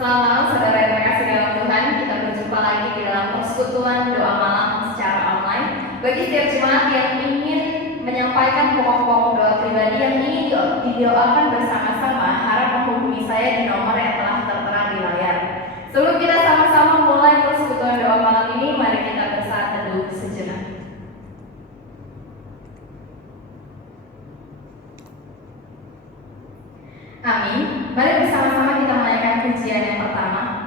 Selamat malam saudara yang terkasih dalam Tuhan. Kita berjumpa lagi di dalam persekutuan doa malam secara online. Bagi setiap jemaat yang ingin menyampaikan pokok-pokok doa pribadi yang ingin didoakan bersama-sama, harap menghubungi saya di nomor yang telah tertera di layar. Sebelum kita sama-sama mulai persekutuan doa malam ini, mari kita bersaat teduh sejenak. Amin. Mari bersama-sama kita menaikkan pujian yang pertama.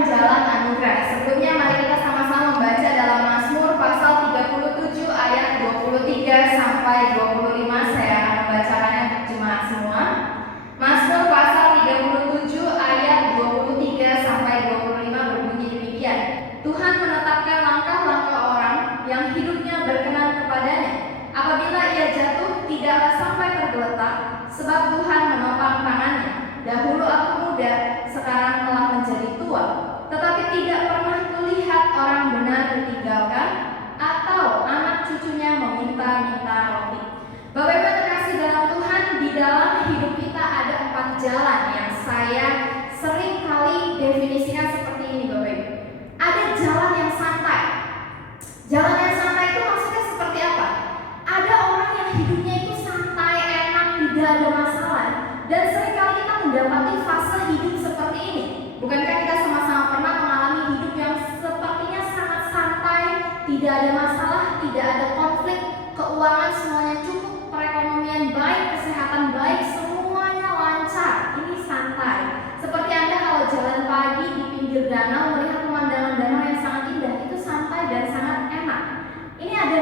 menemukan jalan anugerah. Sebelumnya mari kita sama-sama membaca dalam Mazmur pasal 37 ayat 23 sampai 25. Saya akan membacakannya untuk jemaat semua. Mazmur pasal 37 ayat 23 sampai 25 berbunyi demikian. Tuhan menetapkan langkah-langkah orang yang hidupnya berkenan kepadanya. Apabila ia jatuh, tidaklah sampai tergeletak, sebab Tuhan menopang tangannya. Dahulu aku muda, sekarang telah menjadi tua, tetapi tidak pernah kulihat orang benar ditinggalkan atau anak cucunya meminta-minta roti. Bapak Ibu terkasih dalam Tuhan, di dalam hidup kita ada 4 jalan yang saya sering kali definisikan seperti ini, Bapak Ibu. Ada jalan yang santai. Jalan yang santai itu maksudnya seperti apa? Ada orang yang hidupnya itu santai, enak, tidak ada masalah. Dan seringkali kita mendapati fase hidup seperti ini. Bukankah kita sama-sama pernah mengalami hidup yang sepertinya sangat santai, tidak ada masalah, tidak ada konflik, keuangan semuanya cukup, perekonomian baik, kesehatan baik, semuanya lancar. Ini santai. Seperti Anda kalau jalan pagi di pinggir danau melihat pemandangan danau yang sangat indah, itu santai dan sangat enak. Ini ada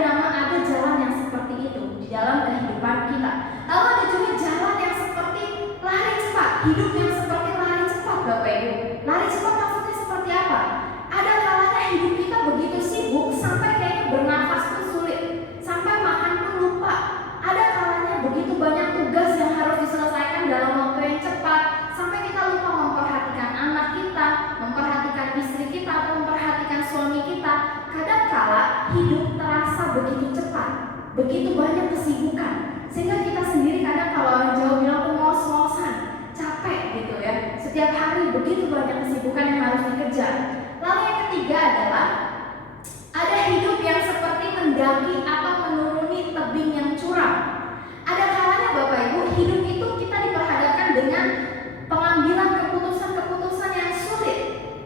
jalan yang seperti itu di dalam kehidupan kita. Lalu ada juga jalan yang seperti lari cepat, hidup yang seperti lari cepat, Bapak Ibu. Lari cepat maksudnya seperti apa? Ada kalanya hidup kita begitu sibuk sampai kayaknya bernafas pun sulit, sampai makan pun lupa. Ada kalanya begitu banyak tugas yang harus diselesaikan dalam waktu yang cepat, sampai kita lupa memperhatikan anak kita, memperhatikan istri kita, atau memperhatikan suami kita. Kadang kala hidup terasa begitu cepat, begitu banyak kesibukan, sehingga kita sendiri kadang kalau orang Jawa bilang tuh ngos-ngosan, capek gitu ya. Setiap hari begitu banyak kesibukan yang harus dikejar. Lalu yang ketiga adalah ada hidup yang seperti mendaki atau menuruni tebing yang curam. Ada kalanya Bapak Ibu, hidup itu kita diperhadapkan dengan pengambilan keputusan-keputusan yang sulit.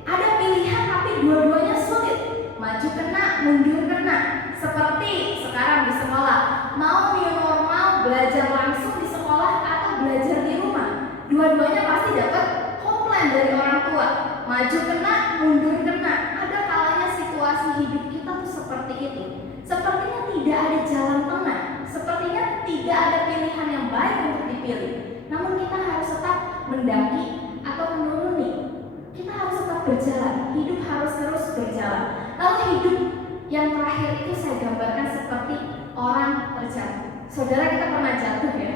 Ada pilihan tapi dua-duanya sulit. Maju kena, mundur kena. Seperti sekarang di sekolah, mau new normal, belajar langsung di sekolah atau belajar di rumah. Dua-duanya pasti dapat komplain dari orang tua. Maju kena, mundur kena. Ada kalanya situasi hidup kita tuh seperti itu. Sepertinya tidak ada jalan tengah. Sepertinya tidak ada pilihan yang baik untuk dipilih. Namun kita harus tetap mendaki atau menuruni. Kita harus tetap berjalan. Hidup harus terus berjalan. Lalu hidup yang terakhir itu saya gambarkan seperti orang terjatuh. Saudara, kita pernah jatuh ya?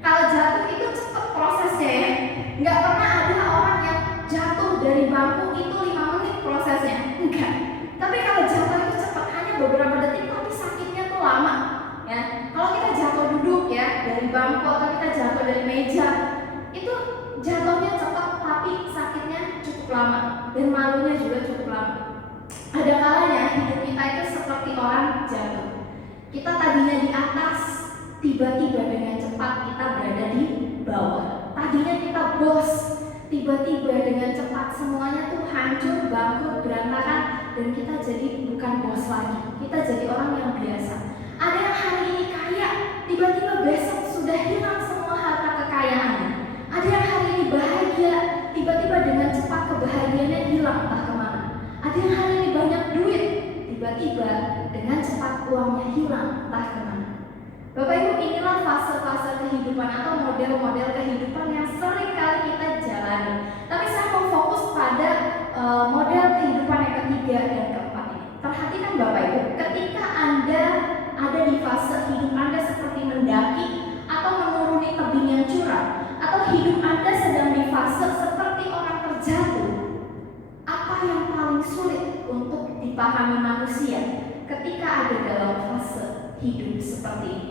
Kalau jatuh itu cepat prosesnya ya. Nggak pernah ada orang yang jatuh dari bangku itu 5 menit prosesnya. Enggak. Tapi kalau jatuh itu cepat, hanya beberapa detik, tapi sakitnya tuh lama. Ya. Kalau kita jatuh duduk ya dari bangku atau kita jatuh dari meja, itu jatuhnya cepat tapi sakitnya cukup lama dan malunya juga cukup lama. Ada kalanya hidup kita itu seperti orang jatuh. Kita tadinya di atas, tiba-tiba dengan cepat kita berada di bawah. Tadinya kita bos, tiba-tiba dengan cepat semuanya tuh hancur, bangkrut, berantakan, dan kita jadi bukan bos lagi. Kita jadi orang yang biasa. Ada yang hari ini kaya, tiba-tiba besok sudah hilang semua harta kekayaannya. Ada yang hari ini bahagia, tiba-tiba dengan cepat kebahagiaannya hilang entah kemana. Ada yang hari ini banyak duit, tiba-tiba dengan cepat uangnya hilang entah kemana. Bapak Ibu, inilah fase-fase kehidupan atau model-model kehidupan yang sering kali kita jalani. Tapi saya mau fokus pada model kehidupan yang ketiga dan keempat ini. Perhatikan Bapak Ibu, ketika Anda ada di fase hidup Anda seperti mendaki atau menuruni tebing yang curam, atau hidup Anda sedang di fase seperti orang terjatuh, apa yang paling sulit untuk dipahami manusia ketika ada dalam fase hidup seperti ini?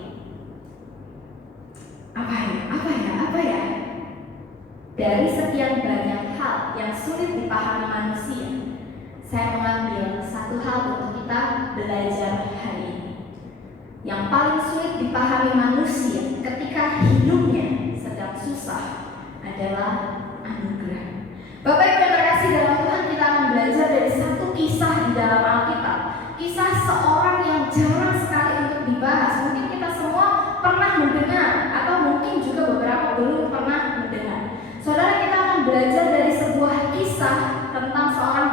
Apa ya? Dari sekian banyak hal yang sulit dipahami manusia, saya mengambil satu hal untuk kita belajar hari ini. Yang paling sulit dipahami manusia ketika hidupnya sedang susah adalah anugerah. Bapak Ibu yang terkasih dalam Tuhan, kita akan belajar dari satu kisah di dalam Alkitab. Kisah seorang yang jarang sekali untuk dibahas. Mungkin kita semua pernah mendengar, atau mungkin juga beberapa belum pernah mendengar. Saudara, kita akan belajar dari sebuah kisah tentang seorang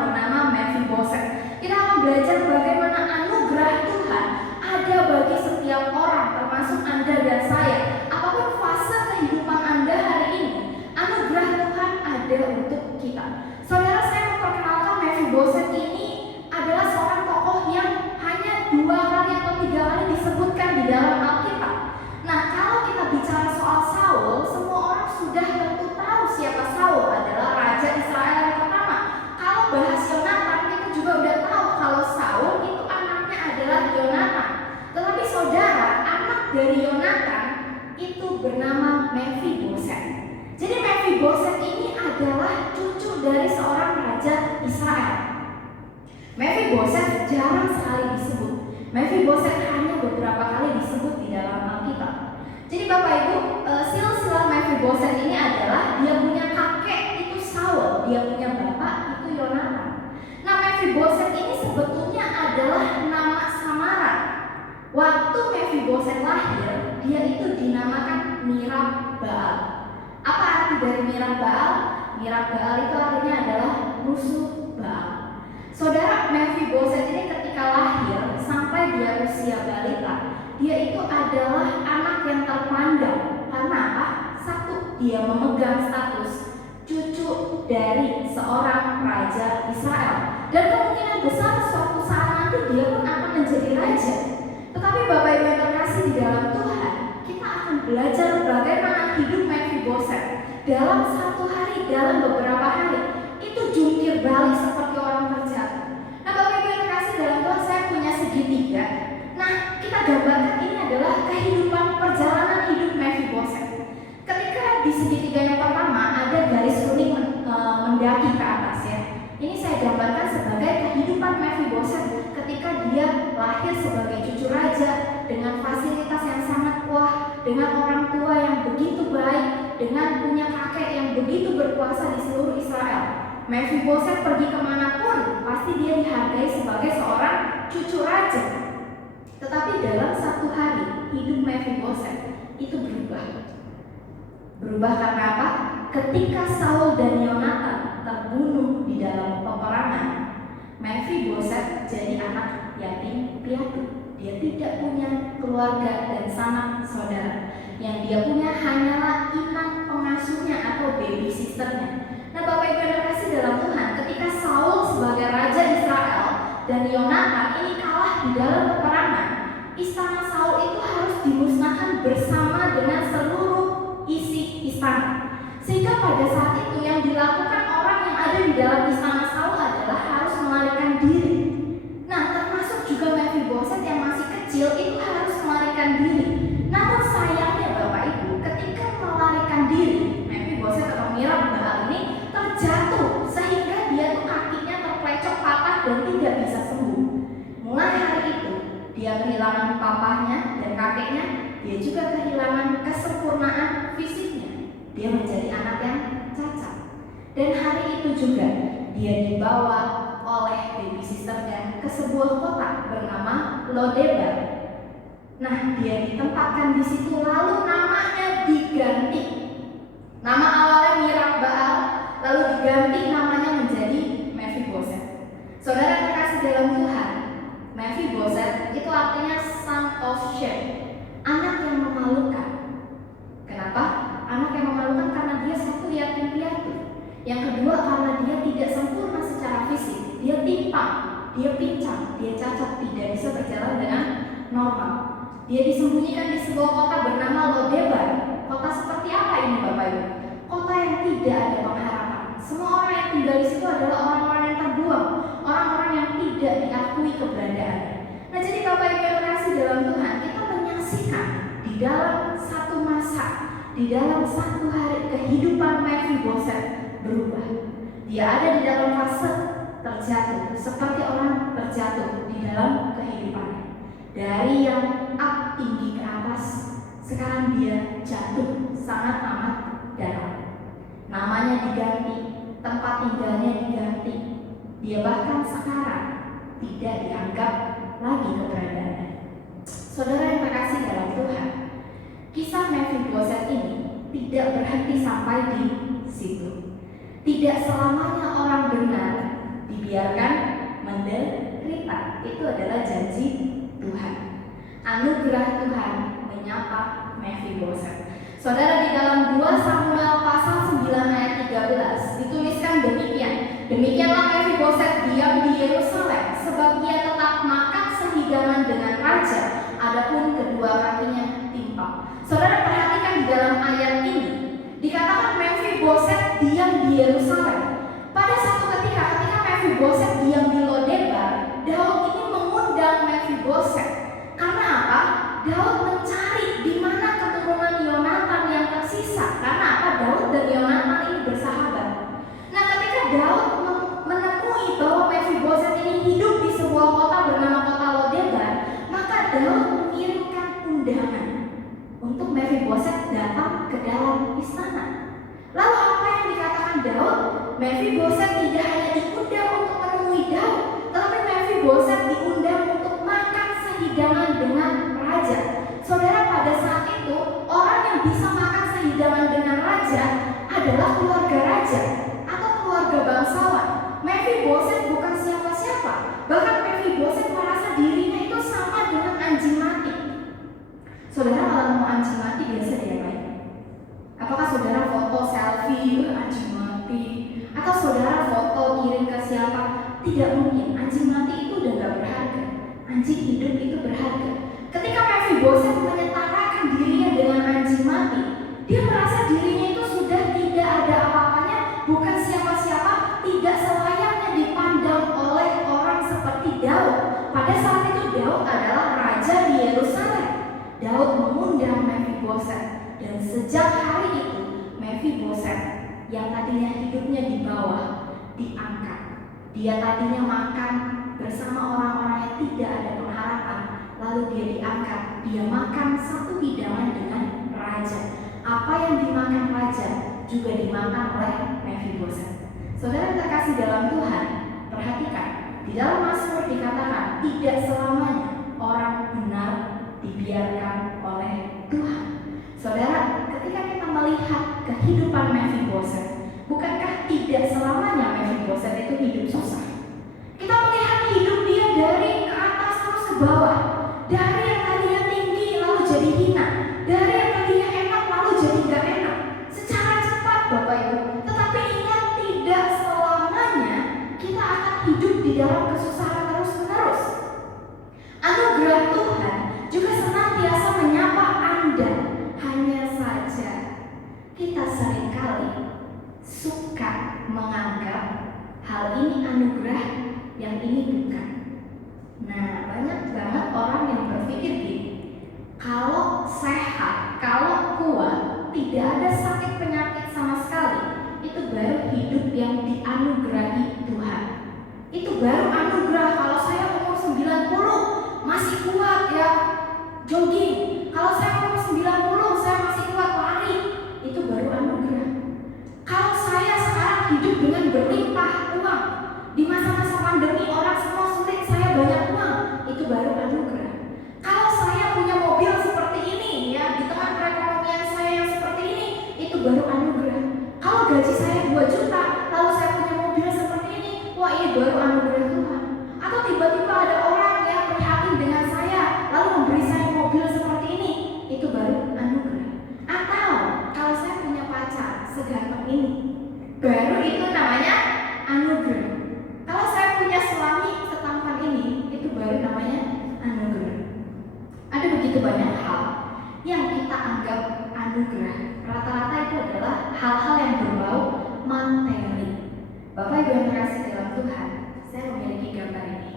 kita. Saudara, saya memperkenalkan Mephiboset ini adalah seorang tokoh yang hanya 2 kali atau 3 kali disebutkan di dalam Alkitab. Nah, kalau kita bicara soal Saul, semua orang sudah tentu tahu siapa Saul, adalah raja Israel yang pertama. Kalau bahas Yonatan, kita juga udah tahu kalau Saul itu anaknya adalah Yonatan. Tetapi saudara, anak dari Yonatan itu bernama Mephiboset. Jadi Mephiboset ini adalah cucu dari seorang raja Israel. Mephiboset jarang sekali disebut. Mephiboset hanya beberapa kali disebut di dalam Alkitab. Jadi Bapak Ibu, silsilah Mephiboset ini adalah dia punya kakek itu Saul, dia punya bapak itu Yonatan. Nah, Mephiboset ini sebetulnya adalah nama samaran. Waktu Mephiboset lahir, dia itu dinamakan Mirab-Baal. Apa arti dari Mirab-Baal? Mirab-Baal itu artinya adalah musuh Baal. Saudara, Mephiboset ini ketika lahir sampai dia usia balita, dia itu adalah anak yang terpandang. Karena apa? Satu, dia memegang status cucu dari seorang raja Israel, dan kemungkinan besar suatu saat nanti dia pun akan menjadi raja. Tetapi Bapak Ibu yang terkasih di dalam Tuhan, kita akan belajar bagaimana hidup Mephiboset dalam satu hari, dalam beberapa hari itu jungkir balik seperti orang terjatuh. Nah, Bapak Ibu yang terkasih dalam Tuhan, saya punya segitiga. Nah, kita gambarkan ini adalah kehidupan perjalanan hidup Mephiboset. Ketika di segitiga yang pertama ada garis kuning mendaki ke atas ya. Ini saya gambarkan sebagai kehidupan Mephiboset ketika dia lahir sebagai cucu raja dengan fasilitas yang sangat wah, dengan orang tua yang begitu baik, dengan punya kakek yang begitu berkuasa di seluruh Israel. Mephiboset pergi kemanapun pasti dia dihargai sebagai seorang cucu raja. Tetapi dalam satu hari hidup Mephiboset itu berubah. Berubah karena apa? Ketika Saul dan Yonatan terbunuh di dalam peperangan, Mephiboset jadi anak yatim piatu. Dia tidak punya keluarga dan sanak saudara. Yang dia punya hanyalah inang pengasuhnya atau baby sisternya. Nah, Bapak Ibu yang terkasih dalam Tuhan, ketika Saul sebagai raja Israel dan Yonatan ini kalah di dalam peperangan, istana Saul itu harus dimusnahkan bersama dengan seluruh isi istana. Sehingga pada saat itu yang dilakukan orang yang ada di dalam istana Saul adalah harus melarikan diri. Nah, termasuk juga Mephiboset yang masih kecil itu harus melarikan diri. Namun sayangnya Bapak Ibu, ketika melarikan diri, Mephiboset atau Mirab-Baal ini terjatuh sehingga dia tuh kakinya terplecok patah dan tidak bisa sembuh. Mulai hari itu dia kehilangan papahnya dan kakeknya, dia juga kehilangan kesempurnaan fisiknya. Dia menjadi anak yang cacat. Dan hari itu juga dia dibawa oleh baby sisternya ke sebuah kota bernama Lodebar. Nah, dia ditempatkan di situ lalu namanya diganti. Nama awalnya Mirab-Baal lalu diganti namanya menjadi Mephiboset. Saudara yang terkasih dalam Tuhan, Mephiboset itu artinya son of shame, anak yang memalukan. Kenapa? Anak yang memalukan karena dia satu yatim piatu. Yang kedua karena dia tidak sempurna secara fisik, dia timpang, dia pincang, dia cacat, tidak bisa berjalan dengan normal. Dia disembunyikan di sebuah kota bernama Lodebar. Kota seperti apa ini Bapak Ibu? Kota yang tidak ada pengharapan. Semua orang yang tinggal di situ adalah orang-orang yang terbuang, orang-orang yang tidak diakui keberadaannya. Nah, jadi Bapak Ibu yang terkasih dalam Tuhan, kita menyaksikan di dalam satu masa, di dalam satu hari kehidupan Mephiboset berubah. Dia ada di dalam fase terjatuh, seperti orang terjatuh di dalam kehidupannya. Dari yang up tinggi ke atas, sekarang dia jatuh sangat amat dalam. Namanya diganti, tempat tinggalnya diganti. Dia bahkan sekarang tidak dianggap lagi keberadaannya. Saudara yang terkasih dalam Tuhan, kisah Mephiboset ini tidak berhenti sampai di situ. Tidak selamanya orang benar dibiarkan menderita. Itu adalah janji Tuhan. Anugerah Tuhan menyapa Mephiboset. Saudara, di dalam 2 Samuel pasal 9 ayat 13 dituliskan demikian. Demikianlah Mefiboset diam di Yerusalem, sebab ia tetap makan sehidangan dengan raja, adapun kedua kakinya timpang. Saudara, perhatikan di dalam ayat ini dikatakan Mefiboset diam di Yerusalem. Pada satu ketika Mefiboset diam di Lodebar, Daud ini mengundang Mefiboset. Karena apa? Daud mencari di mana keturunan Yonatan yang tersisa. Karena apa? Daud dan Yonatan ini bersahabat. Nah, ketika Daud menemui bahwa Mefiboset ini hidup di sebuah kota bernama kota Lodebar, maka Daud mengirimkan undangan untuk Mefiboset datang ke dalam istana. Lalu apa yang dikatakan Daud? Mefiboset tidak hanya diundang untuk menemui Daud, tetapi Mefiboset diundang untuk makan sehidangan dengan raja. Saudara, pada saat itu orang yang bisa makan sehidangan dengan raja adalah keluarga raja atau keluarga bangsawan. Mefiboset bukan siapa-siapa. Bahkan Mefiboset merasa dirinya itu sama dengan anjing mati. Saudara, kalau mau anjing mati biasa diapain? Apakah saudara foto selfie anjing mati? Atau saudara foto kirim ke siapa? Tidak mungkin. Anjing mati itu udah gak berharga. Anjing hidup itu berharga. Ketika Mefiboset menyetarakan dirinya dengan anjing mati, dia merasa dirinya itu sudah tidak ada apa-apanya, bukan siapa-siapa, tidak selayaknya dipandang oleh orang seperti Daud. Pada saat itu Daud adalah raja di Yerusalem. Daud mengundang Mefiboset, dan sejak hari itu Mefiboset yang tadinya hidupnya di bawah diangkat. Dia tadinya makan bersama orang-orang yang tidak ada pengharapan, lalu dia diangkat. Dia makan satu hidangan dengan raja. Apa yang dimakan raja juga dimakan oleh Mefiboset. Saudara terkasih dalam Tuhan, perhatikan di dalam Mazmur dikatakan tidak selamanya orang benar dibiarkan oleh Tuhan. Saudara, ketika kita melihat kehidupan Mefiboset, bukankah tidak selamanya Mefiboset itu hidup susah? Kita melihat hidup dia dari ke atas terus ke bawah, dari yang tadinya tinggi lalu jadi hina, dari yang tadinya enak lalu jadi gak enak, secara cepat Bapak Ibu. Tetapi ingat, tidak selamanya kita akan hidup di dalam kesusahan terus menerus. Anugerah Tuhan juga senantiasa menyapa Anda. Hanya saja kita seringkali suka menganggap hal ini anugerah, yang ini bukan. Nah, banyak banget orang yang berpikir gini, kalau sehat, kalau kuat, tidak ada sakit penyakit sama sekali, itu baru hidup yang dianugerahi Tuhan. Itu baru anugerah. Kalau saya umur 90 masih kuat ya jogging, kalau saya umur 90 saya masih kuat lari, itu baru anugerah. Kalau saya sekarang hidup dengan berlimpah uang, di masa-masa pandemi orang semua sulit, saya banyak uang, itu baru anugerah. Kalau saya punya mobil seperti ini ya, di tengah perekonomian saya yang seperti ini, itu baru anugerah. Kalau gaji saya 2 juta, lalu saya punya mobil seperti ini, wah ini baru anugerah Tuhan. Atau tiba-tiba ada orang yang prihatin dengan saya, lalu memberi saya mobil seperti ini, itu baru anugerah. Atau kalau saya punya pacar seganteng ini, baru itu namanya anugerah. Kalau saya punya suami setampan ini, itu baru namanya anugerah. Ada begitu banyak hal yang kita anggap anugerah. Rata-rata itu adalah hal-hal yang berbau materi. Bapak Ibu yang terkasih dalam Tuhan, saya memiliki gambar ini.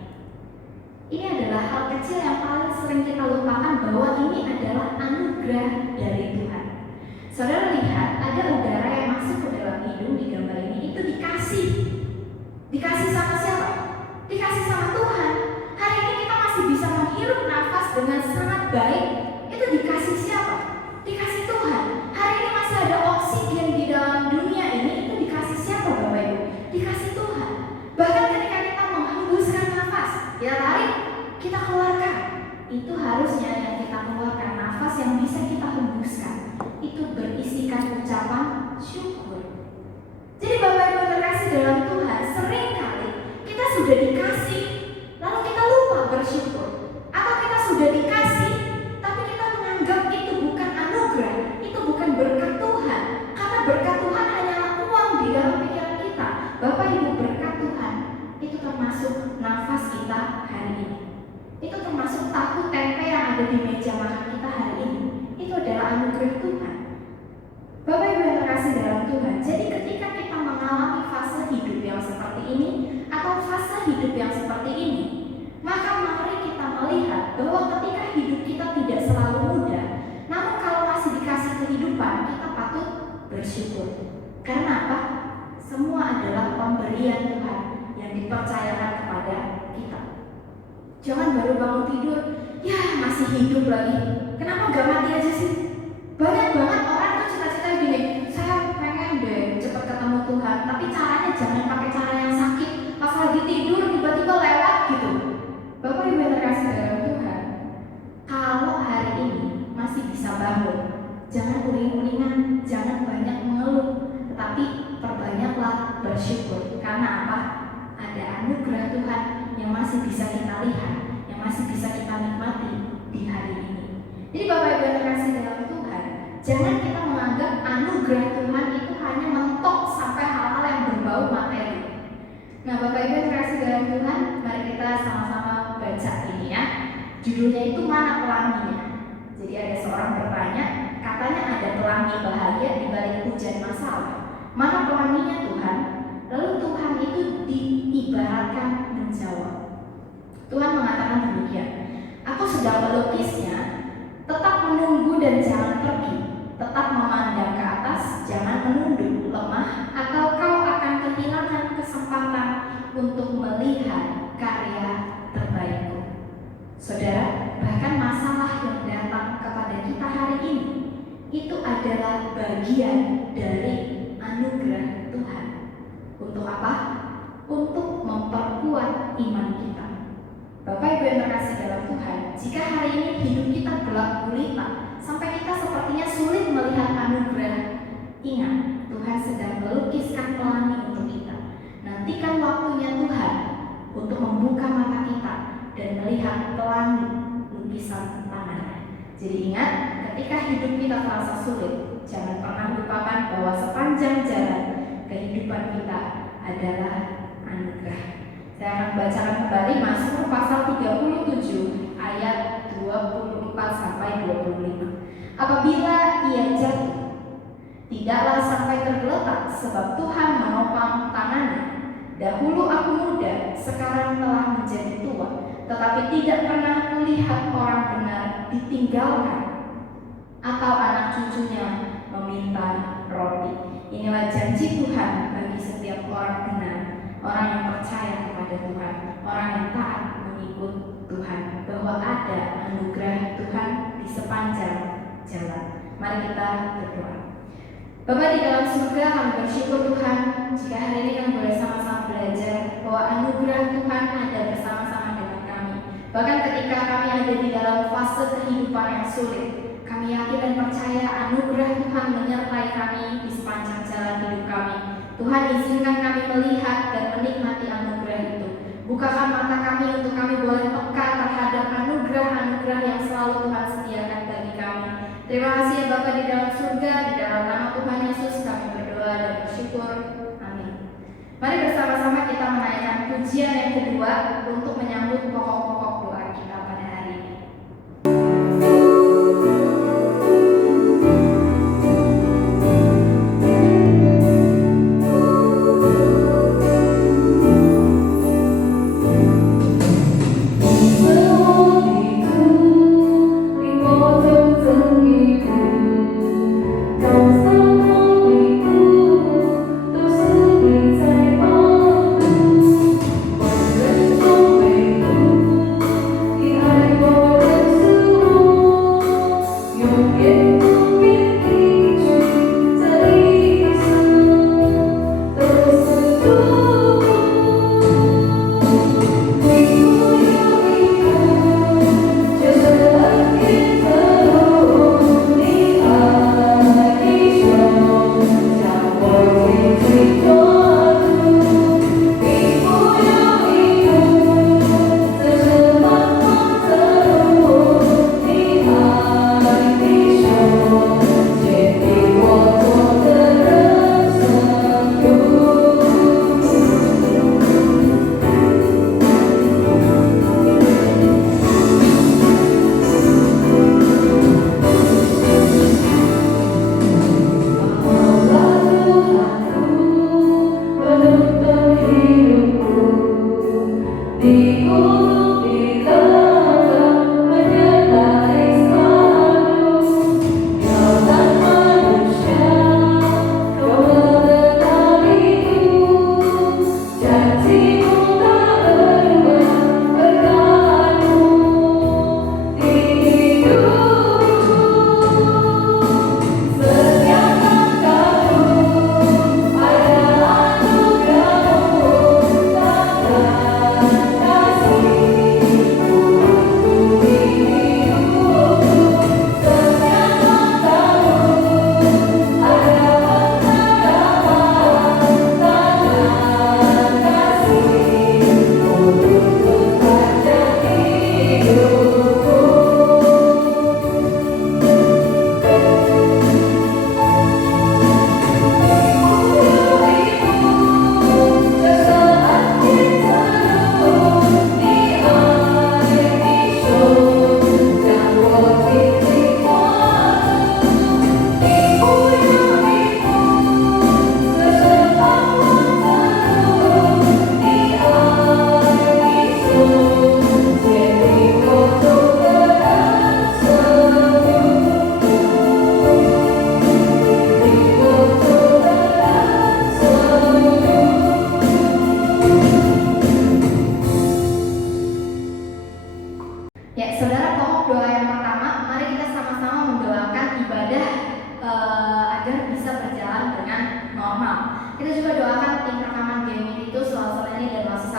Ini adalah hal kecil yang paling sering kita lupakan, bahwa ini adalah anugerah dari Tuhan. Saudara lihat, ada udara yang masuk ke dalam hidung di gambar ini, itu dikasih. Dikasih sama siapa? Dikasih sama Tuhan. Hari ini kita masih bisa menghirup nafas dengan sangat baik, itu dikasih siapa? Dikasih Tuhan. Hari ini masih ada oksigen di dalam dunia ini, itu dikasih siapa Bapak Ibu? Dikasih Tuhan. Bahkan ketika kita menghembuskan nafas, kita tarik, kita keluarkan, itu harusnya yang kita keluarkan, nafas yang bisa kita hembuskan, itu berisikan ucapan syukur. Jadi Bapak Ibu terkasih dalam Tuhan, seringkali kita sudah dikasih, lalu kita lupa bersyukur. Atau kita sudah dikasih, tapi di meja makan kita hari ini, itu adalah anugerah Tuhan. Bapak Ibu yang terkasih dalam Tuhan, jadi ketika kita mengalami fase hidup yang seperti ini atau fase hidup yang seperti ini, maka mari kita melihat bahwa ketika hidup kita tidak selalu mudah, namun kalau masih dikasih kehidupan, kita patut bersyukur. Karena apa? Semua adalah pemberian Tuhan yang dipercayakan kepada kita. Jangan baru bangun tidur, ya masih hidup lagi, kenapa gak mati aja sih? Banyak banget orang tuh cita-cita gini, saya pengen deh cepat ketemu Tuhan, tapi caranya jangan pakai cara yang sakit, pas lagi tidur tiba-tiba lewat gitu. Bapak Ibu yang terkasih dalam Tuhan, kalau hari ini masih bisa bangun, jangan uring-uringan, jangan banyak mengeluh, tetapi perbanyaklah bersyukur. Karena apa? Ada anugerah Tuhan yang masih bisa kita lihat, yang masih bisa kita nikmati di hari ini. Jadi Bapak Ibu yang terkasih dalam Tuhan, jangan kita menganggap anugerah Tuhan itu hanya mentok sampai hal-hal yang berbau materi. Nah Bapak Ibu yang terkasih dalam Tuhan, mari kita sama-sama baca ini ya. Judulnya itu Mana Pelanginya. Jadi ada seorang bertanya, katanya ada pelangi bahagia di balik hujan masalah. Mana pelanginya Tuhan? Lalu Tuhan itu diibaratkan menjawab. Tuhan mengatakan demikian, aku sedang melukisnya, tetap menunggu dan jangan pergi, tetap memandang ke atas, jangan menunduk lemah, atau kau akan kehilangan kesempatan untuk melihat karya terbaikku. Saudara, bahkan masalah yang datang kepada kita hari ini itu adalah bagian dari anugerah Tuhan. Untuk apa? Untuk memperkuat iman kita. Bapak Ibu yang terkasih dalam Tuhan, jika hari ini hidup kita gelap gulita sampai kita sepertinya sulit melihat anugerah, ingat, Tuhan sedang melukiskan pelangi untuk kita. Nantikan waktunya Tuhan untuk membuka mata kita dan melihat pelangi lukisan tangannya. Jadi ingat, ketika hidup kita terasa sulit, jangan pernah lupakan bahwa sepanjang jalan kehidupan kita adalah anugerah. Saya akan bacakan kembali Mazmur pasal 37 ayat 24 sampai 25. Apabila ia jatuh, tidaklah sampai tergeletak, sebab Tuhan menopang tangannya. Dahulu aku muda, sekarang telah menjadi tua, tetapi tidak pernah kulihat orang benar ditinggalkan atau anak cucunya meminta roti. Inilah janji Tuhan bagi setiap orang benar, orang yang percaya kepada Tuhan, orang yang taat mengikut Tuhan, bahwa ada anugerah Tuhan di sepanjang jalan. Mari kita berdoa. Bapa di dalam surga, kami bersyukur Tuhan jika hari ini kami boleh sama-sama belajar bahwa anugerah Tuhan ada bersama-sama dengan kami. Bahkan ketika kami ada di dalam fase kehidupan yang sulit, kami yakin dan percaya anugerah Tuhan menyertai kami di sepanjang jalan hidup kami. Tuhan izinkan kami melihat dan menikmati anugerah itu. Bukakan mata kami untuk kami boleh peka terhadap anugerah-anugerah yang selalu Tuhan sediakan bagi kami. Terima kasih ya Bapa di dalam surga, di dalam nama Tuhan Yesus kami berdoa dan bersyukur. Amin. Mari bersama-sama kita menaikkan pujian yang kedua untuk menyambut pokok-pokok doa kita pada hari ini.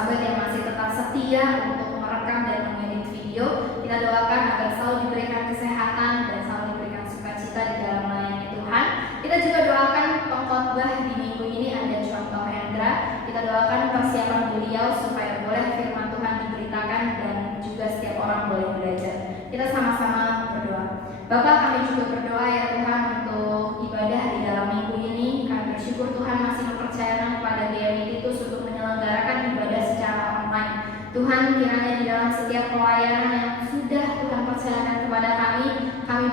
sahabat yang masih tetap setia untuk merekam dan mengedit video. Kita doakan agar selalu diberikan kesehatan dan selalu diberikan sukacita di dalam melayani Tuhan. Kita juga doakan pengkhotbah di minggu ini ada Contoh Hendra. Kita doakan persiapan beliau supaya boleh firman Tuhan diberitakan dan juga setiap orang boleh belajar. Kita sama-sama berdoa. Bapak, kami juga berdoa ya Tuhan untuk ibadah di dalam minggu ini. Kami bersyukur Tuhan masih mempercayakan kepada GMI Titus untuk menyelenggarakan ibadah secara online. Tuhan, kiranya di dalam setiap pelayanan yang sudah Tuhan percayakan kepada kami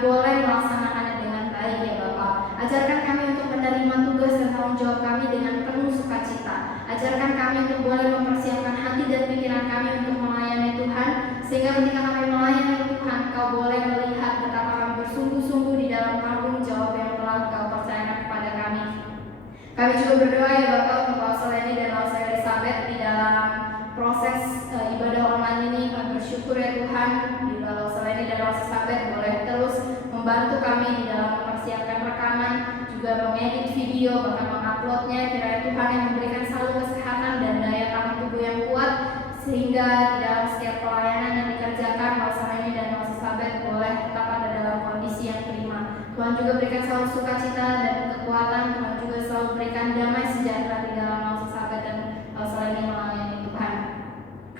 boleh melaksanakannya dengan baik ya Bapak. Ajarkan kami untuk menerima tugas dan tanggung jawab kami dengan penuh sukacita. Ajarkan kami untuk boleh mempersiapkan hati dan pikiran kami untuk melayani Tuhan, sehingga ketika kami melayani Tuhan, Kau boleh melihat betapa kami bersungguh-sungguh di dalam tanggung jawab yang telah Kau percayakan kepada kami. Kami juga berdoa ya Bapak untuk Pak Leni dan Pak Elizabeth di dalam proses ibadah online ini. Kami bersyukur ya Tuhan, bila Pak Leni dan Pak Elizabeth boleh terus membantu kami di dalam mempersiapkan rekaman, juga mengedit video, bahkan menguploadnya. Kiranya Tuhan yang memberikan selalu kesehatan dan daya tahan tubuh yang kuat, sehingga di dalam setiap pelayanan yang dikerjakan Pak Leni dan Pak Elizabeth boleh tetap ada dalam kondisi yang prima. Tuhan juga berikan selalu sukacita dan kekuatan. Tuhan juga selalu berikan damai sejahtera di dalam Pak Elizabeth dan Pak Leni melayani Tuhan.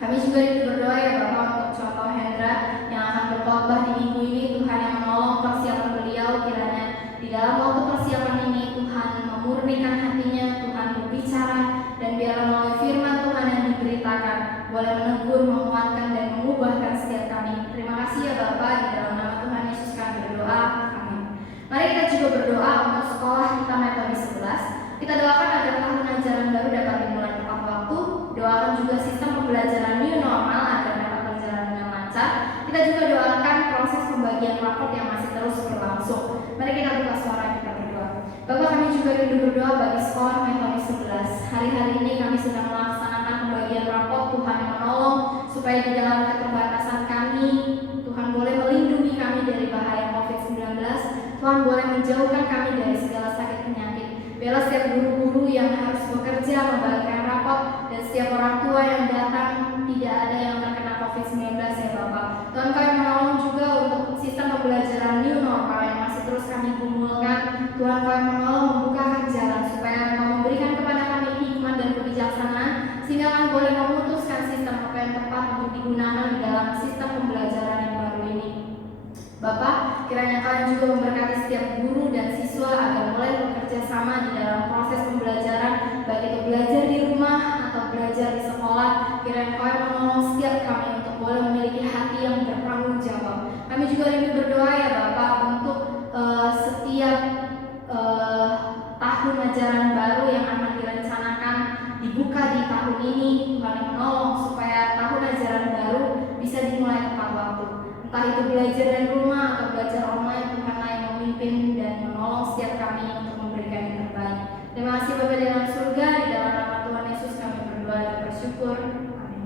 Kami juga berdoa ya Bapak untuk Contoh Hendra yang akan berkhotbah di minggu ini. Tuhan yang menolong persiapan beliau, kiranya di dalam waktu persiapan ini Tuhan memurnikan hatinya, Tuhan berbicara, dan biarlah melalui firman Tuhan yang diberitakan boleh menegur, menguatkan, dan mengubahkan setiap kami. Terima kasih ya Bapak, di dalam nama Tuhan Yesus kami berdoa. Amin. Mari kita juga berdoa untuk sekolah kita Metodis 11. Kita doakan agar tahun ajaran baru dapat dimulai tepat waktu. Doakan juga sistem pembelajaran new normal agar dapat berjalan dengan lancar. Kita juga doakan proses pembagian rapot yang masih terus berlangsung. Mari kita buka suara, kita berdoa. Bapak, kami juga rindu berdoa bagi sekolah Metodis 11. Hari-hari ini kami sedang melaksanakan pembagian rapot. Tuhan yang menolong supaya di dalam keterbatasan kami, Tuhan boleh melindungi kami dari bahaya COVID-19. Tuhan boleh menjauhkan kami dari segala sakit penyakit. Biarlah setiap guru-guru yang harus bekerja membagikan rapot dan setiap orang tua yang datang tidak ada yang terkena COVID-19 ya Bapak. Tuhan, Kau yang menolong juga untuk sistem pembelajaran new normal yang masih terus kami gumulkan. Tuhan, Kau yang menolong membukakan jalan supaya Kau memberikan kepada kami hikmat dan kebijaksanaan, sehingga kami boleh memutuskan sistem apa yang tepat untuk digunakan di dalam sistem pembelajaran yang baru ini. Bapak, kiranya Kalian juga memberkati setiap guru dan siswa agar mulai bekerja sama di dalam proses pembelajaran, baik itu belajar di rumah atau belajar di sekolah. Kiranya Kau yang menolong setiap kami untuk boleh memiliki hati yang bertanggung jawab. Kami juga rindu berdoa ya Bapak untuk setiap tahun ajaran baru yang akan direncanakan dibuka di tahun ini. Tuhan yang menolong supaya tahun ajaran baru bisa dimulai tepat waktu. Entah itu belajar dari rumah atau belajar online, Tuhanlah yang memimpin dan menolong setiap kami untuk memberikan yang terbaik. Terima kasih Bapa di dalam surga, di dalam nama Tuhan Yesus kami berdoa dan bersyukur. Amin.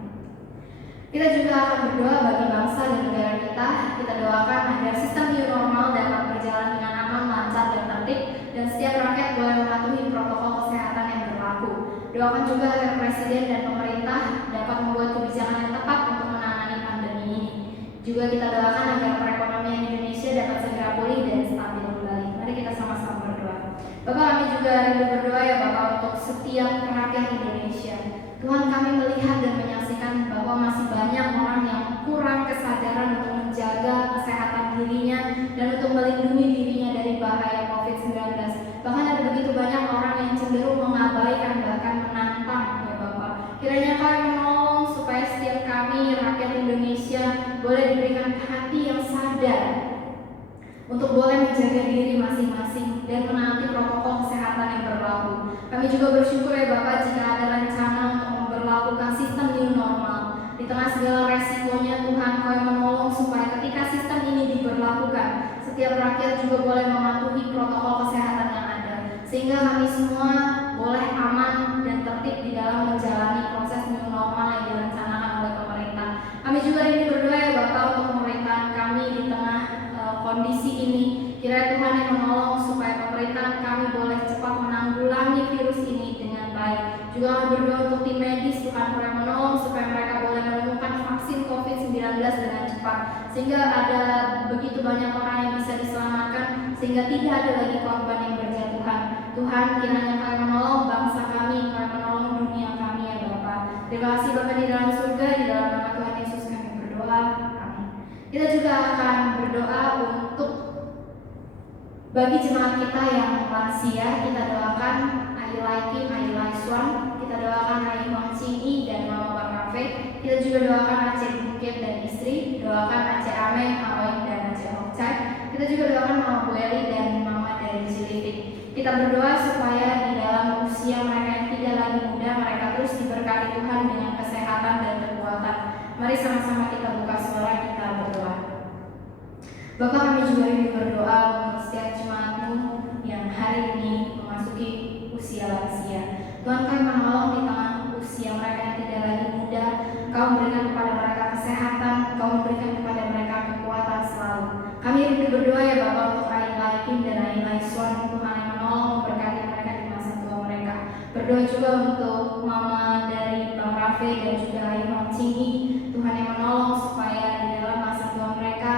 Kita juga akan berdoa bagi bangsa dan negara kita. Kita doakan agar sistem new normal dapat berjalan dengan aman, lancar, dan tertib, dan setiap rakyat boleh mematuhi protokol kesehatan yang berlaku. Doakan juga agar Presiden dan pemerintah dapat membuat kebijakan yang tepat untuk menangani pandemi ini. Juga kita doakan agar perekonomian Indonesia dapat segera pulih dan stabil kembali. Mari kita sama-sama berdoa. Bapak, kami juga rindu berdoa ya Bapak untuk setiap rakyat Indonesia. Tuhan, kami melihat dan menyaksikan bahwa masih banyak orang yang kurang kesadaran untuk menjaga kesehatan dirinya dan untuk melindungi dirinya dari bahaya COVID-19. Bahkan ada begitu banyak orang yang cenderung mengabaikan bahkan menantang ya Bapak. Kiranya Kau yang menolong supaya setiap kami rakyat Indonesia boleh diberikan hati yang sadar untuk boleh menjaga diri masing-masing dan menaati protokol kesehatan yang berlaku. Kami juga bersyukur ya Bapak jika ada rencana untuk memberlakukan sistem new normal. Di tengah segala resikonya, Tuhan Kau yang menolong supaya ketika sistem ini diberlakukan, setiap rakyat juga boleh mematuhi protokol kesehatan yang ada, sehingga kami semua boleh aman dan tertib di dalam menjalani proses new normal yang direncanakan oleh pemerintah. Kami juga ingin berdoa ya Bapak untuk pemerintahan kami di tengah kondisi ini. Kiranya Tuhan yang menolong supaya pemerintahan kami boleh cepat menanggulangi virus ini dengan baik. Juga kami berdoa untuk tim medis, Tuhan yang menolong sehingga ada begitu banyak orang yang bisa diselamatkan, sehingga tidak ada lagi korban yang berjatuhan. Tuhan, kiranya Kau menolong bangsa kami, Kau menolong dunia kami ya Bapa. Terima kasih Bapa di dalam surga, di dalam nama Tuhan Yesus kami berdoa. Amin. Kita juga akan berdoa untuk bagi jemaat kita yang lansia. Kita doakan Ayla Kim, Ayla Swan, kita doakan Ayla Mancini dan Mama Bang Cafe. Kita juga doakan Aceh Bukit dan istri, doakan Aceh Ameng, Aoin dan Aceh Hokcai. Kita juga doakan Mama Bu Eli dan Mama dari Cilipit. Kita berdoa supaya di dalam usia mereka yang tidak lagi muda, mereka terus diberkati Tuhan dengan kesehatan dan kekuatan. Mari sama-sama kita buka suara, kita berdoa. Bapak, kami juga rindu berdoa untuk setiap jemaat-Mu yang hari ini memasuki usia lansia. Tuhan, Kau menolong di tengah usia mereka yang tidak lagi muda. Kau memberikan kepada mereka kesehatan, Kau memberikan kepada mereka kekuatan selalu. Kami rindu berdoa ya Bapak untuk Ayla Kim dan Ayla Swan. Tuhan yang menolong memberkati mereka di masa tua mereka. Berdoa juga untuk Mama dari Bang Rafe dan juga Ayla Cinggi. Tuhan yang menolong supaya di dalam masa tua mereka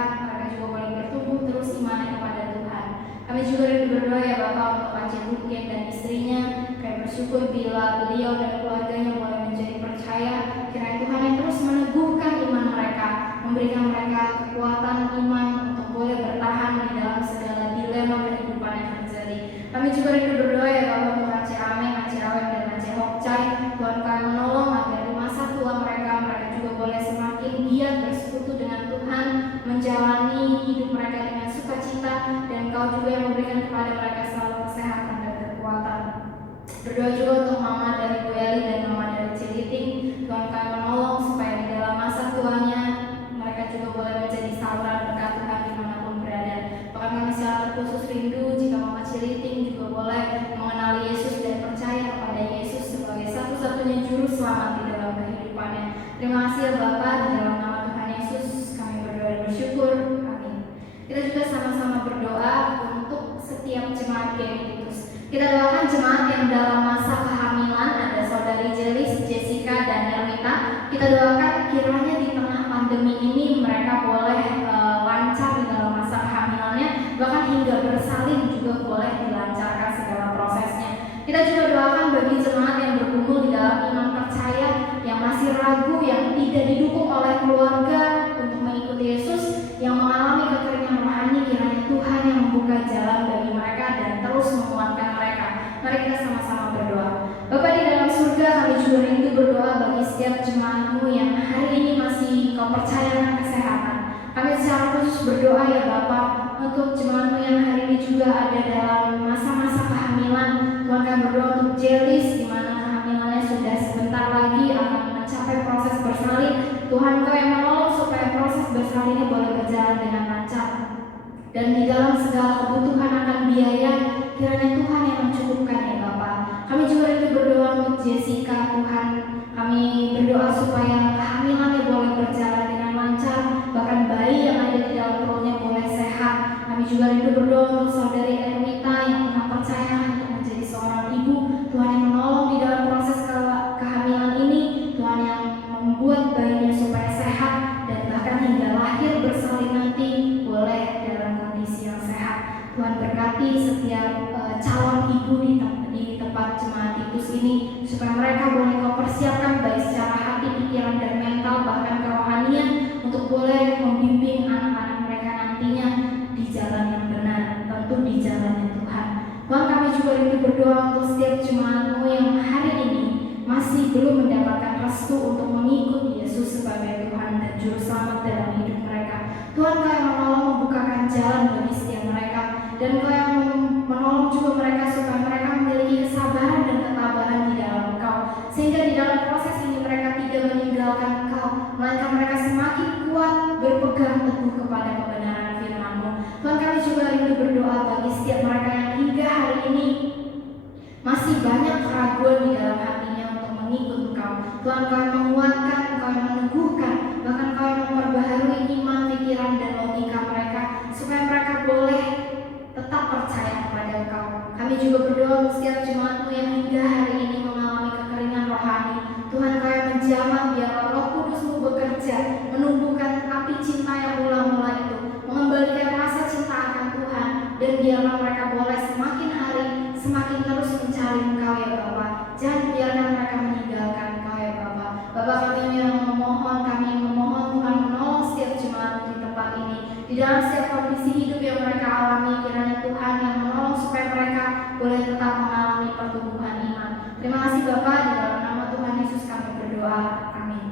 juga boleh bertumbuh terus imannya kepada Tuhan. Kami juga rindu berdoa ya Bapak untuk Aceh Bukit dan istrinya. Kami bersyukur bila beliau dan keluarganya boleh menjadi percaya. Kiranya Tuhan yang terus meneguhkan iman mereka, memberikan mereka kekuatan iman untuk boleh bertahan di dalam segala dilema kehidupan yang terjadi. Kami juga rindu berdoa ya Bapak untuk Aceh Ameng, Aceh Aweng dan Aceh Hokcai. Tuhan Kau menolong agar di masa tua mereka juga boleh semakin giat bersekutu dengan Tuhan, menjalani hidup mereka dengan sukacita, dan Kau juga yang memberikan kepada mereka selalu kesehatan dan kekuatan. Berdoa juga untuk Mama dari Bu Eli dan Mama dari Ciliting. Tuhan Kau menolong supaya di dalam masa tuanya mereka juga boleh menjadi saluran berkat Tuhan dimanapun berada. Bahkan kami secara terkhusus rindu jika Mama Ciliting juga boleh mengenal Yesus dan percaya kepada Yesus sebagai satu-satunya juru selamat di dalam kehidupannya. Terima kasih ya Bapa, di dalam nama Tuhan Yesus kami berdoa dan bersyukur. Amin. Kita juga sama-sama berdoa untuk setiap jemaat Gemitus. Kita doakan jemaat yang dalam masa kehamilan, ada Saudari Jelis, Jessica, dan Ermita. Kita doakan kiranya di tengah pandemi ini mereka boleh lancar di dalam masa kehamilannya, bahkan hingga bersalin juga boleh dilancarkan segala prosesnya. Kita juga doakan bagi jemaat yang bergumul di dalam iman percaya, yang masih ragu, yang tidak didukung oleh keluarga untuk mengikuti Yesus, yang mengalami kekeringan rohani. Kiranya Tuhan yang membuka jalan bagi mereka dan terus menguatkan mereka. Mari kita sama-sama berdoa. Bapa di dalam surga, kami juga rindu berdoa bagi setiap jemaat-Mu yang hari ini masih Kau percayakan kesehatan. Kami secara khusus berdoa ya Bapa untuk jemaat-Mu yang hari ini juga ada dalam masa-masa kehamilan. Tuhan, kami berdoa untuk Jelis, di mana kehamilannya sudah sebentar lagi akan mencapai proses bersalin. Tuhan, Kau yang menolong supaya proses bersalinnya boleh berjalan dengan lancar. Dan di dalam segala kebutuhan akan biaya, kiranya Tuhan yang mencukupkan ya Bapa. Kami juga rindu berdoa untuk Jessica. Tuhan, kami berdoa supaya kehamilannya boleh berjalan dengan lancar, bahkan bayi yang ada di dalam perutnya boleh sehat. Kami juga rindu berdoa untuk Saudari Ermita yang Tuhan percayakan untuk menjadi seorang ibu. Tuhan yang menolong di dalam proses kehamilan ini. Tuhan yang membuat bayinya supaya sehat dan bahkan hingga lahir bersalin nanti boleh dalam kondisi yang sehat. Tuhan berkati setiap calon ibu di tempat jemaat Titus ini, supaya mereka boleh Kau persiapkan baik secara hati, pikiran, dan mental, bahkan kerohanian, untuk boleh membimbing anak-anak mereka nantinya di jalan yang benar, tentu di jalannya Tuhan. Tuhan, kami juga rindu berdoa untuk setiap jemaat-Mu yang hari ini masih belum mendapatkan restu untuk mengikuti Yesus sebagai Tuhan dan Juru Selamat dalam hidup mereka. Tuhan, Kau yang menolong membukakan jalan bagi setiap mereka, dan Kau yang menolong juga mereka supaya mereka memiliki kesabaran dan ketabahan di dalam Engkau, sehingga di dalam proses ini mereka tidak meninggalkan Engkau, melainkan mereka semakin kuat berpegang teguh kepada kebenaran firman-Mu. Tuhan, kami juga rindu berdoa bagi setiap mereka yang hingga hari ini masih banyak keraguan di dalam hatinya untuk mengikut Engkau. Tuhan, Kau yang menguatkan, Kau yang meneguhkan, bahkan Kau yang memperbaharui iman, pikiran, dan logika mereka, supaya mereka boleh tetap percaya kepada Engkau. Kami juga berdoa untuk setiap jemaat-Mu yang hingga hari ini mengalami kekeringan rohani. Tuhan, Kau yang menjamah biar Roh Kudus-Mu bekerja, menumbuhkan api cinta yang mula semakin terus mencari Engkau ya Bapa. Jangan biarkan mereka meninggalkan Engkau ya Bapa. Bapa, kami memohon Tuhan menolong setiap jemaat di tempat ini, di dalam setiap kondisi hidup yang mereka alami. Kiranya Tuhan yang menolong supaya mereka boleh tetap mengalami pertumbuhan iman. Terima kasih Bapa, di dalam nama Tuhan Yesus kami berdoa. Amin.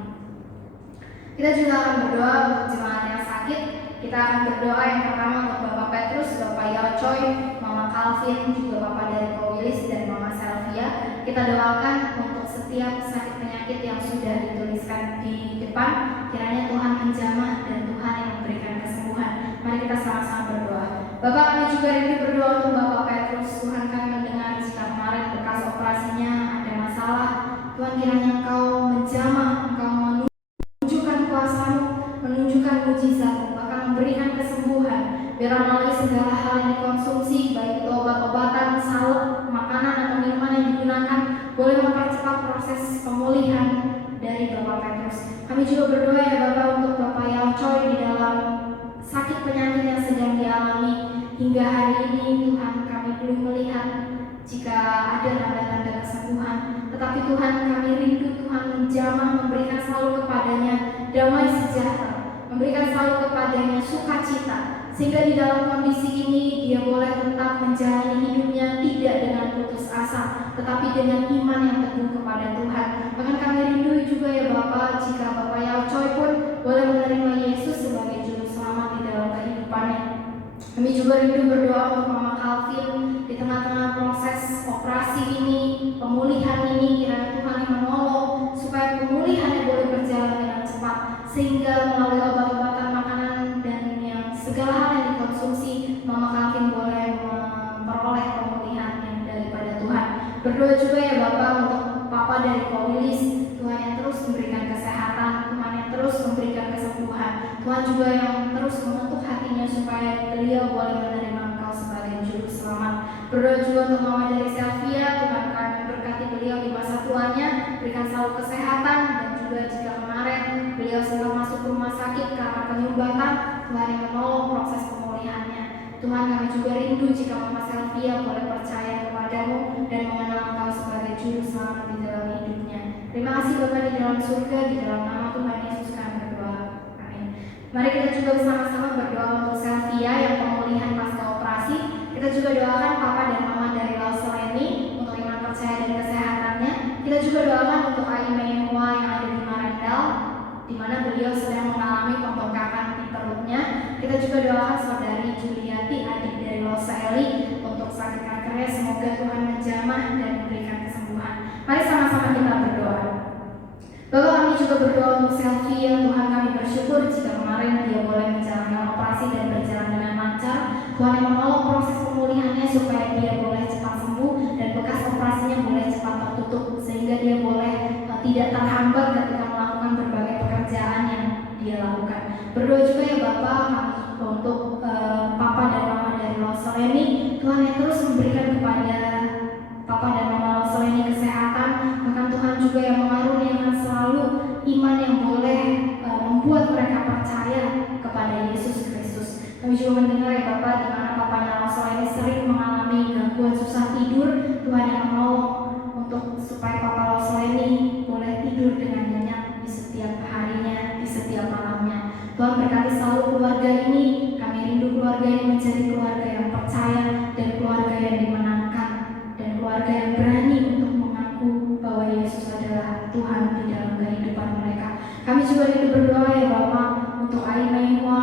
Kita juga akan berdoa untuk jemaat yang sakit. Kita akan berdoa yang pertama untuk Bapak Petrus, Bapak Yao Choi, Mama Calvin, juga Bapak dari Kowilis dan Mama Selvia. Kita doakan untuk setiap sakit penyakit yang sudah dituliskan di depan. Kiranya Tuhan menjamah dan Tuhan yang memberikan kesembuhan. Mari kita sama-sama berdoa. Bapak, kami juga rindu berdoa untuk Bapak Petrus. Tuhan, kami mendengar jika kemarin bekas operasinya ada masalah. Tuhan, kiranya Engkau menjamah, Engkau menunjukkan kuasa-Mu, menunjukkan mujizat-Mu, bahkan memberikan kesembuhan. Biar melalui segala hal yang dikonsumsi, baik itu obat-obatan, salep, makanan atau minuman yang digunakan, boleh mempercepat proses pemulihan dari Bapak Petrus. Kami juga berdoa ya Bapak untuk Bapak Yao Choi di dalam sakit penyakit yang sedang dialami. Hingga hari ini Tuhan, kami belum melihat jika ada tanda-tanda kesembuhan. Tetapi Tuhan, kami rindu Tuhan menjamah, memberikan selalu kepadanya damai sejahtera, memberikan selalu kepadanya sukacita, sehingga di dalam kondisi ini dia boleh tetap menjalani hidupnya tidak dengan putus asa, tetapi dengan iman yang teguh kepada Tuhan. Bahkan kami rindu juga ya Bapak, jika Bapak Yao Choi pun boleh menerima Yesus sebagai juru selamat di dalam kehidupannya. Kami juga rindu berdoa untuk Mama Calvin di tengah-tengah proses operasi ini, pemulihan ini. Kiranya Tuhan yang menolong supaya pemulihannya boleh berjalan dengan cepat, sehingga melalui obat-obatan, makanan, dan yang segala hal yang dikonsumsi, Mama Calvin boleh memperoleh pemulihan yang daripada Tuhan. Berdoa juga ya Bapak untuk Papa dari Kowilis. Tuhan yang terus memberikan kesehatan, Tuhan yang terus memberikan kesembuhan, Tuhan juga yang terus mengetuk hatinya supaya beliau boleh menerima Engkau sebagai juru selamat. Berdoa juga untuk Mama dari Selvia. Tuhan, kami berkati beliau di masa tuanya, berikan selalu kesehatan, dan juga jika kemarin beliau sempat masuk rumah sakit karena penyumbatan, Tuhan yang menolong proses pemulihannya. Tuhan, kami juga rindu jika Mama Selvia boleh percaya kepadamu dan mengenal Engkau sebagai juru selamat di dalam hidupnya. Terima kasih Bapa di dalam surga, di dalam nama Tuhan Yesus kami berdoa. Amin. Mari kita juga bersama-sama berdoa untuk Selvia yang pemulihan pasca operasi. Kita juga doakan Papa dan Mama dari Lauseleni untuk iman percaya dan kesehatannya. Kita juga doakan untuk Aime Hua yang ada di Marendal, di mana beliau sedang mengalami pembengkakan di perutnya. Kita juga doakan saudari Juliati, adik dari Lauseli, untuk sakit kankernya. Semoga Tuhan menjamah dan memberikan kesembuhan. Mari sama-sama kita berdoa. Bapak, kami juga berdoa untuk Selvia. Tuhan, kami bersyukur jika kemarin dia boleh menjalankan operasi dan berjalan dengan lancar. Tuhan yang menolong proses pemulihannya supaya dia boleh cepat sembuh dan bekas operasinya boleh cepat tertutup, sehingga dia boleh tidak terhambat ketika melakukan berbagai pekerjaan yang dia lakukan. Berdoa juga ya Bapak untuk Papa dan Mama dari Lauseleni. Tuhan yang terus memberikan kepada Papa dan Mama Lauseleni kesehatan, bahkan Tuhan juga yang mengaruniakan selalu iman yang boleh membuat mereka percaya kepada Yesus Kristus. Kami juga mendengar ya Bapak, di mana Papanya Lauseleni sering mengalami gangguan susah tidur. Tuhan yang menolong untuk supaya Papa Lauseleni boleh tidur dengan nyenyak di setiap harinya, di setiap malamnya. Tuhan berkati selalu keluarga ini. Kami rindu keluarga ini menjadi keluarga yang percaya dan keluarga yang dimenangkan, dan keluarga yang berani untuk mengaku bahwa Yesus adalah Tuhan di dalam kehidupan mereka. Kami juga rindu berdoa ya Bapak untuk Aime Hua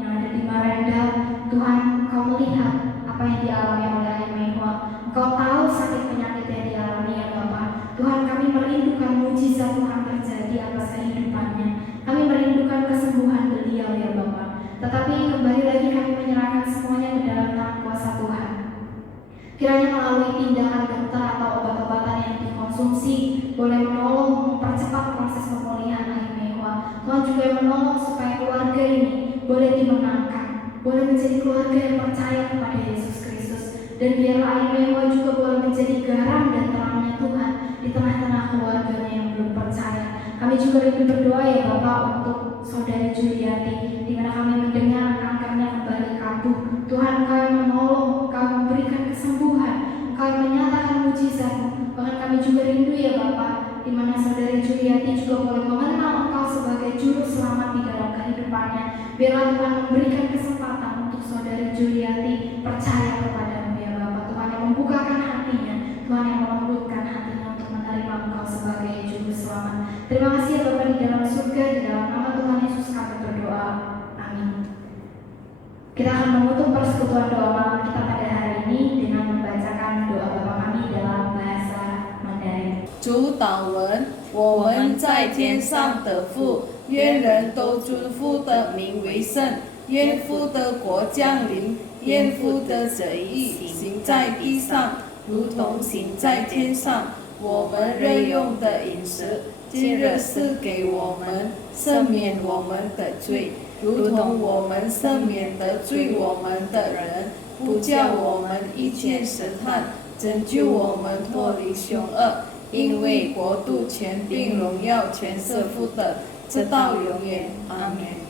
yang ada di Marendal. Tuhan, Engkau melihat apa yang dialami oleh Aime Hua. Engkau tahu sakit penyakit yang dialami ya Bapak. Tuhan, kami merindukan mujizat Tuhan terjadi atas kehidupannya. Kami merindukan kesembuhan beliau ya Bapak. Tetapi kembali lagi kami menyerahkan semuanya ke dalam tangan kuasa Tuhan. Kiranya melalui tindakan dokter atau obat-obatan yang dikonsumsi boleh menolong mempercepat proses pemulihan Aime Hua. Tuhan juga menolong supaya keluarga ini boleh dimenangkan, boleh menjadi keluarga yang percaya kepada Yesus Kristus. Dan biarlah Aime Hua juga boleh menjadi garam dan terangnya Tuhan di tengah-tengah keluarganya yang belum percaya. Kami juga rindu berdoa ya Bapak untuk saudari Juliati, di mana kami mendengar kankernya kembali kambuh. Tuhan, Engkau yang menolong, Engkau memberikan kesembuhan, Engkau Engkau yang menyatakan mujizat-Mu. Bahkan kami juga rindu ya Bapa, di mana saudari Juliati juga boleh mengenal Engkau sebagai juru selamat di dalam kehidupannya. Biarlah Tuhan memberikan kesempatan untuk saudari Juliati percaya kepada-Mu ya Bapa. Tuhan yang membukakan hatinya, Tuhan yang melembutkan hatinya untuk menerima Engkau sebagai juru selamat. Terima kasih ya Bapa di dalam surga, di dalam nama Tuhan Yesus kami berdoa. Amin. Kita akan menutup persekutuan doa malam kita pada hari ini dengan membacakan doa Bapa kami dalam bahasa Mandarin. 主祷文，我们在天上的父，愿人都尊父的名为圣，愿父的国降临，愿父的旨意行在地上，如同行在天上。我们日用的饮食，今日赐给我们，赦免我们的罪，如同我们赦免得罪我们的人，不叫我们遇见试探，拯救我们脱离凶恶。因为国度、权柄、荣耀，全是父的，直到永远。阿门。